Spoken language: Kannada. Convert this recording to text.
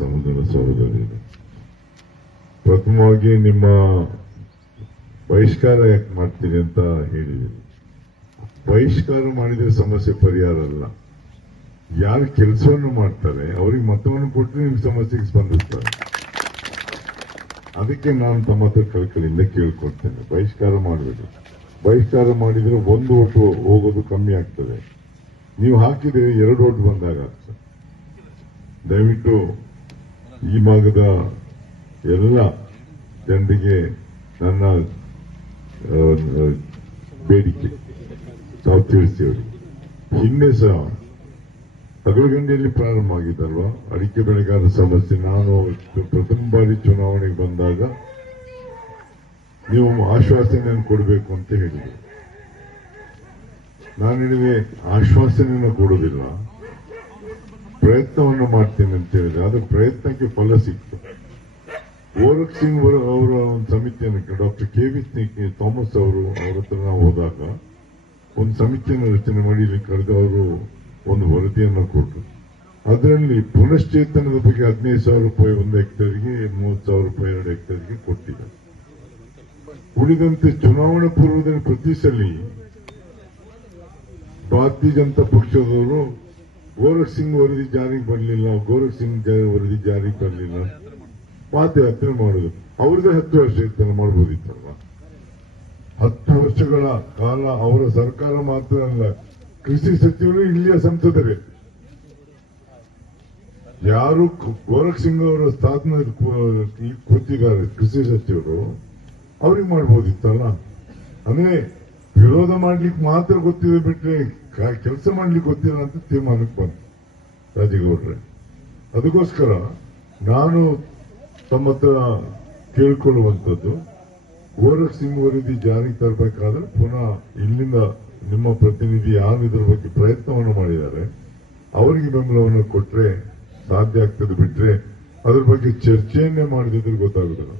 ಸಹೋದರ ಸಹೋದರಿಯರು, ಪ್ರಥಮವಾಗಿ ನಿಮ್ಮ ಬಹಿಷ್ಕಾರ ಯಾಕೆ ಮಾಡ್ತೀರಿ ಅಂತ ಹೇಳಿದ್ದೀರಿ. ಬಹಿಷ್ಕಾರ ಮಾಡಿದ್ರೆ ಸಮಸ್ಯೆ ಪರಿಹಾರ ಅಲ್ಲ. ಯಾರು ಕೆಲಸವನ್ನು ಮಾಡ್ತಾರೆ ಅವರಿಗೆ ಮತವನ್ನು ಕೊಟ್ಟರೆ ನಿಮ್ಮ ಸಮಸ್ಯೆಗೆ ಸ್ಪಂದಿಸ್ತಾರೆ. ಅದಕ್ಕೆ ನಾನು ತಮ್ಮ ಹತ್ರ ಕಳಕಳಿಯಿಂದ ಕೇಳ್ಕೊಡ್ತೇನೆ, ಬಹಿಷ್ಕಾರ ಮಾಡಬೇಕು. ಬಹಿಷ್ಕಾರ ಮಾಡಿದ್ರೆ 1 ಓಟು ಹೋಗೋದು ಕಮ್ಮಿ ಆಗ್ತದೆ. ನೀವು ಹಾಕಿದ್ರೆ 2 ಓಟು ಬಂದಾಗ ಆಗ್ತದೆ. ದಯವಿಟ್ಟು ಈ ಭಾಗದ ಎಲ್ಲ ಜನರಿಗೆ ನನ್ನ ಬೇಡಿಕೆ ತಾವು ತಿಳಿಸ್ತೇವೆ. ಹಿಂದೆ ಸಹ ಹಗಲಗಂಡಿಯಲ್ಲಿ ಪ್ರಾರಂಭ ಆಗಿದ್ದಲ್ವಾ ಅಡಿಕೆ ಬೆಳೆಗಾರರ ಸಮಸ್ಯೆ. ನಾನು ಪ್ರಥಮ ಬಾರಿ ಚುನಾವಣೆಗೆ ಬಂದಾಗ ನೀವು ಆಶ್ವಾಸನೆಯನ್ನು ಕೊಡಬೇಕು ಅಂತ ಹೇಳಿದೆ. ನಾನು ಹೇಳಿದೆ ಆಶ್ವಾಸನೆಯನ್ನು ಕೊಡುವುದಿಲ್ಲ, ಪ್ರಯತ್ನವನ್ನು ಮಾಡ್ತೇನೆ ಅಂತ ಹೇಳಿದೆ. ಆದ್ರೆ ಪ್ರಯತ್ನಕ್ಕೆ ಫಲ ಸಿಕ್ತು. ಗೋರಖ್ ಸಿಂಗ್ ಅವರ ಒಂದು ಸಮಿತಿಯನ್ನು ಡಾಕ್ಟರ್ ಕೆ.ವಿ. ಥಾಮಸ್ ಅವರು ಅವರ ಹತ್ರ ನಾವು ಹೋದಾಗ ಒಂದು ಸಮಿತಿಯನ್ನು ರಚನೆ ಮಾಡಿ ಇಲ್ಲಿ ಕರೆದು ಅವರು ಒಂದು ವರದಿಯನ್ನು ಕೊಟ್ಟರು. ಅದರಲ್ಲಿ ಪುನಶ್ಚೇತನದ ಬಗ್ಗೆ 15,000 ರೂಪಾಯಿ 1 ಹೆಕ್ಟೇರ್ಗೆ, 30,000 ರೂಪಾಯಿ 2 ಹೆಕ್ಟೇರ್ಗೆ ಕೊಟ್ಟಿದ್ದಾರೆ. ಉಳಿದಂತೆ ಚುನಾವಣಾ ಪೂರ್ವದಲ್ಲಿ ಪ್ರತಿ ಸಲ ಭಾರತೀಯ ಜನತಾ ಪಕ್ಷದವರು ಗೋರಖ್ ಸಿಂಗ್ ವರದಿ ಜಾರಿಗೆ ಬರಲಿಲ್ಲ, ಗೋರಖ್ ಸಿಂಗ್ ವರದಿ ಜಾರಿಗೆ ಬರಲಿಲ್ಲ ಪಾದಯಾತ್ರೆ ಮಾಡುದು. ಅವ್ರದೇ 10 ವರ್ಷ ಇತ್ತಲ್ಲ, ಮಾಡಬಹುದಿತ್ತಲ್ವ. 10 ವರ್ಷಗಳ ಕಾಲ ಅವರ ಸರ್ಕಾರ ಮಾತ್ರ ಅಲ್ಲ, ಕೃಷಿ ಸಚಿವರು ಇಲ್ಲಿಯ ಸಂಸದರೇ. ಯಾರು ಗೋರಖ್ ಸಿಂಗ್ ಅವರ ಸ್ಥಾಪನೆ ಕೂತಿದ್ದಾರೆ ಕೃಷಿ ಸಚಿವರು, ಅವ್ರಿಗೆ ಮಾಡಬಹುದಿತ್ತಲ್ಲ. ಅಂದ್ರೆ ವಿರೋಧ ಮಾಡ್ಲಿಕ್ಕೆ ಮಾತ್ರ ಗೊತ್ತಿದೆ ಬಿಟ್ರೆ ಕೆಲಸ ಮಾಡ್ಲಿಕ್ಕೆ ಗೊತ್ತಿಲ್ಲ ಅಂತ ತೀರ್ಮಾನಕ್ಕೆ ಬಂತು ರಾಜೇಗೌಡ್ರೆ. ಅದಕ್ಕೋಸ್ಕರ ನಾನು ತಮ್ಮ ಹತ್ರ ಕೇಳ್ಕೊಳ್ಳುವಂಥದ್ದು, ಗೋರಖ್ ಸಿಂಗ್ ವರದಿ ಜಾರಿಗೆ ತರಬೇಕಾದ್ರೆ ಪುನಃ ಇಲ್ಲಿಂದ ನಿಮ್ಮ ಪ್ರತಿನಿಧಿ ಯಾರು ಇದರ ಬಗ್ಗೆ ಪ್ರಯತ್ನವನ್ನು ಮಾಡಿದ್ದಾರೆ ಅವರಿಗೆ ಬೆಂಬಲವನ್ನು ಕೊಟ್ರೆ ಸಾಧ್ಯ ಆಗ್ತದೆ. ಬಿಟ್ರೆ ಅದ್ರ ಬಗ್ಗೆ ಚರ್ಚೆಯನ್ನೇ ಮಾಡದಿದ್ರೆ ಗೊತ್ತಾಗುದಿಲ್ಲ.